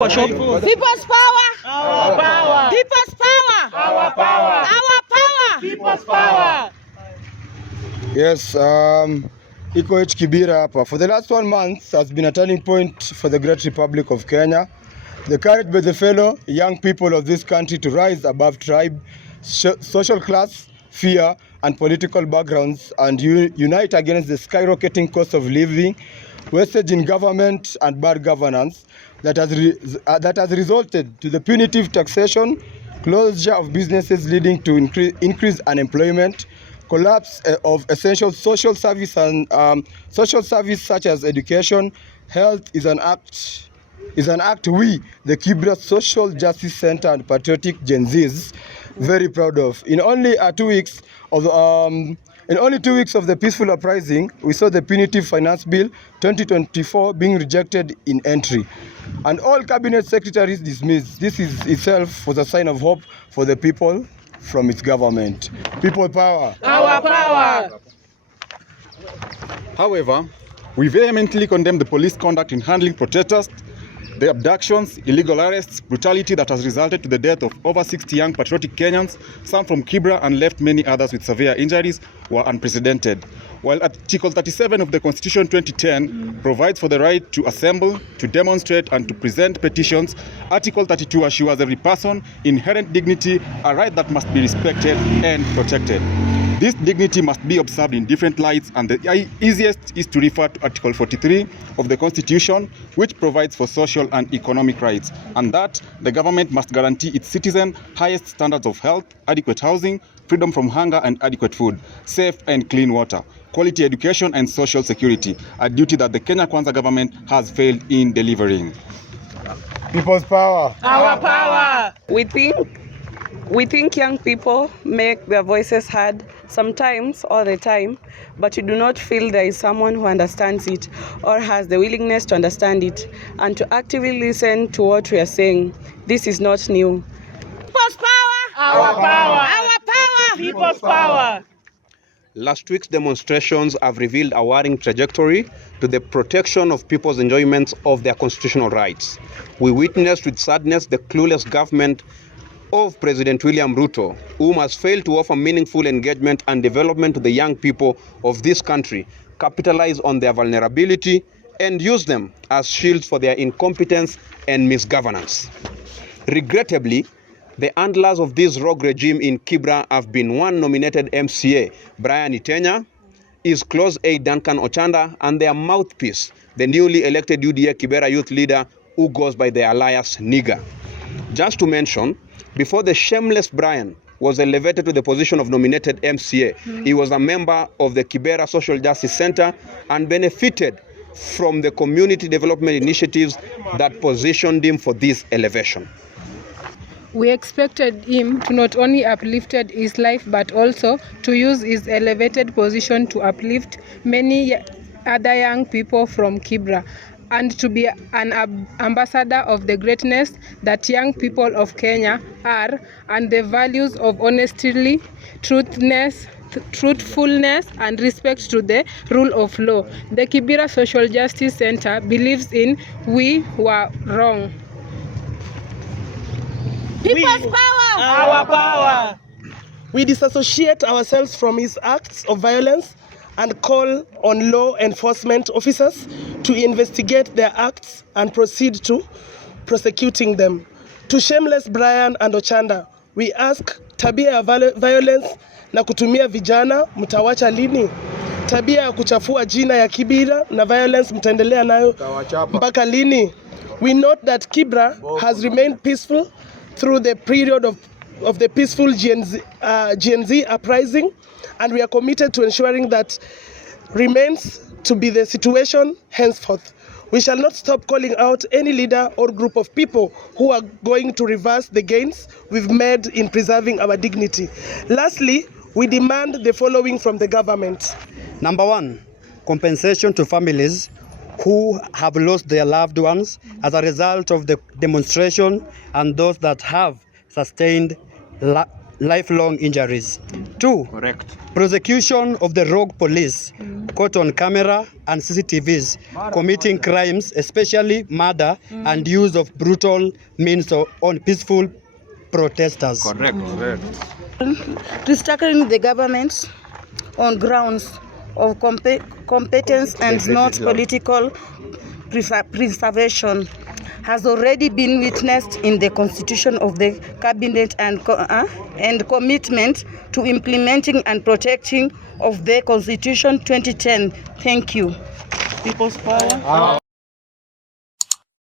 People's power. Our power. People's power. Our power. Our power. People's power. Yes, Iko H. Kibira hapa. For the last 1 month has been a turning point for the great Republic of Kenya. The courage by the fellow young people of this country to rise above tribe, social class, fear, and political backgrounds and unite against the skyrocketing cost of living, wastage in government, and bad governance that has resulted to the punitive taxation, closure of businesses leading to increased unemployment, collapse of essential social service and social service such as education, health is an act we, the Kibra Social Justice Center and patriotic Gen Zs, very proud of. In only 2 weeks of the peaceful uprising, we saw the punitive finance bill 2024 being rejected in entry, and all cabinet secretaries dismissed. This is itself was a sign of hope for the people from its government. People power. Our power. However, we vehemently condemn the police conduct in handling protesters, the abductions, illegal arrests, brutality that has resulted to the death of over 60 young patriotic Kenyans, some from Kibra, and left many others with severe injuries, were unprecedented. While Article 37 of the Constitution 2010 provides for the right to assemble, to demonstrate, and to present petitions, Article 32 assures every person inherent dignity, a right that must be respected and protected. This dignity must be observed in different lights, and the easiest is to refer to Article 43 of the Constitution, which provides for social and economic rights, and that the government must guarantee its citizens highest standards of health, adequate housing, freedom from hunger and adequate food, safe and clean water, quality education, and social security, a duty that the Kenya Kwanza government has failed in delivering. People's power. Our power. We think young people make their voices heard sometimes, all the time, but we do not feel there is someone who understands it or has the willingness to understand it and to actively listen to what we are saying. This is not new. People's power. Our power. Our power. People's power. Last week's demonstrations have revealed a worrying trajectory to the protection of people's enjoyment of their constitutional rights. We witnessed with sadness the clueless government of President William Ruto, whom has failed to offer meaningful engagement and development to the young people of this country, capitalize on their vulnerability, and use them as shields for their incompetence and misgovernance. Regrettably, the handlers of this rogue regime in Kibra have been one nominated MCA, Brian Itenya, his close aide Duncan Ochanda, and their mouthpiece, the newly elected UDA Kibera youth leader who goes by the alias Niga. Just to mention, before the shameless Brian was elevated to the position of nominated MCA, he was a member of the Kibera Social Justice Center and benefited from the community development initiatives that positioned him for this elevation. We expected him to not only uplifted his life but also to use his elevated position to uplift many other young people from Kibra, and to be an ambassador of the greatness that young people of Kenya are, and the values of honesty, truthfulness, and respect to the rule of law. The Kibera Social Justice Center believes in we were wrong. People's power. Our power. We disassociate ourselves from his acts of violence and call on law enforcement officers to investigate their acts and proceed to prosecuting them. To shameless Brian and Ochanda, we ask, tabia ya violence na kutumia vijana mtawacha lini? Tabia ya kuchafua jina ya Kibira na violence mtaendelea nayo mpaka lini? We note that Kibra has remained peaceful through the period of the peaceful Gen Z uprising, and we are committed to ensuring that remains to be the situation henceforth. We shall not stop calling out any leader or group of people who are going to reverse the gains we've made in preserving our dignity. Lastly, we demand the following from the government. Number 1, compensation to families who have lost their loved ones as a result of the demonstration and those that have sustained lifelong injuries. 2. Correct. Prosecution of the rogue police caught on camera and CCTVs committing crimes, especially murder and use of brutal means on peaceful protesters. Correct. Restructuring the government on grounds of competence and not political preservation has already been witnessed in the constitution of the cabinet and commitment to implementing and protecting of the Constitution 2010. Thank you. People's power.